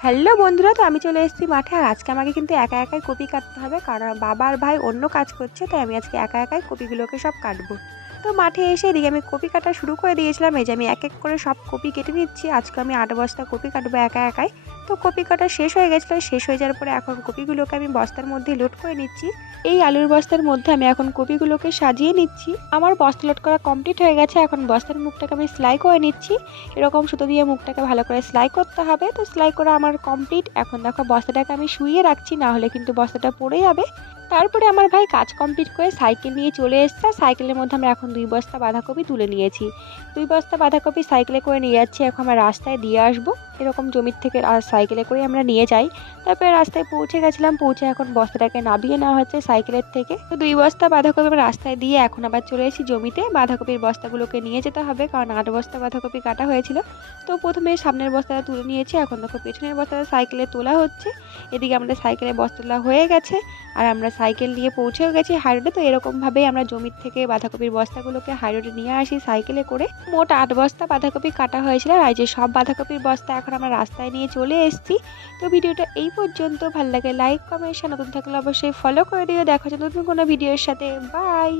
Hello বন্ধুরা, তো আমি চলে এসেছি মাঠে আর আজকে আমাকে কিন্তু একা একাই কপি কাটতে হবে, কারণ বাবার ভাই অন্য কাজ করছে, তাই আমি আজকে একা একাই কপিগুলোকে সব কাটবো। তো মাঠে এসে এদিকে আমি কপি কাটা শুরু করে দিয়েছিলাম। এই যে আমি এক এক করে সব কপি কেটে নিচ্ছি। আজকে আমি আট বস্তা কপি কাটবো একা একাই। তো কপি কাটা শেষ হয়ে গেছিল। শেষ হয়ে যাওয়ার পরে এখন কপিগুলোকে আমি বস্তার মধ্যে লোড করে নিচ্ছি। এই আলুর বস্তার মধ্যে আমি এখন কপিগুলোকে সাজিয়ে নিচ্ছি। আমার বস্তা লোড করা কমপ্লিট হয়ে গেছে। এখন বস্তার মুখটাকে আমি সেলাই করে নিচ্ছি। এরকম সুতো দিয়ে মুখটাকে ভালো করে সেলাই করতে হবে। তো সেলাই করা আমার কমপ্লিট। এখন দেখো বস্তাটাকে আমি শুইয়ে রাখছি। না হলে কিন্তু বস্তাটা পড়ে যাবে। তারপরে আমার ভাই কাজ কমপ্লিট করে সাইকেল নিয়ে চলে এসছে। সাইকেলের মধ্যে আমরা এখন দুই বস্তা বাঁধাকপি তুলে নিয়েছি। দুই বস্তা বাঁধাকপি সাইকেলে করে নিয়ে যাচ্ছি। এখন আমরা রাস্তায় দিয়ে আসব। এরকম জমির থেকে সাইকেলে করে আমরা নিয়ে যাই। তারপরে রাস্তায় পৌঁছে গেছিলাম। পৌঁছে এখন বস্তাটাকে নামিয়ে নেওয়া হচ্ছে সাইকেলের থেকে। তো দুই বস্তা বাঁধাকপি আমরা রাস্তায় দিয়ে এখন আবার চলে এসেছি জমিতে। বাঁধাকপির বস্তাগুলোকে নিয়ে যেতে হবে। কারণ আট বস্তা বাঁধাকপি কাটা হয়েছিল। তো প্রথমে সামনের বস্তাটা তুলে নিয়েছি। এখন দেখো পেছনের বস্তাটা সাইকেলে তোলা হচ্ছে। এদিকে আমাদের সাইকেলে বস্তা তোলা হয়ে গেছে। আর আমরা সাইকেল নিয়ে পৌঁছেও গেছি হাইরোডে। তো এরকমভাবেই আমরা জমির থেকে বাঁধাকপির বস্তাগুলোকে হাইরোডে নিয়ে আসি সাইকেলে করে। মোট আট বস্তা বাঁধাকপি কাটা হয়েছিল আর যে সব বাঁধাকপির বস্তা এখন আমরা রাস্তায় নিয়ে চলে এসেছি। তো ভিডিওটা এই পর্যন্ত। ভালো লাগে, লাইক, কমেন্ট নতুন থাকলে অবশ্যই ফলো করে দিও। দেখা হচ্ছে নতুন কোনো ভিডিওর সাথে। বাই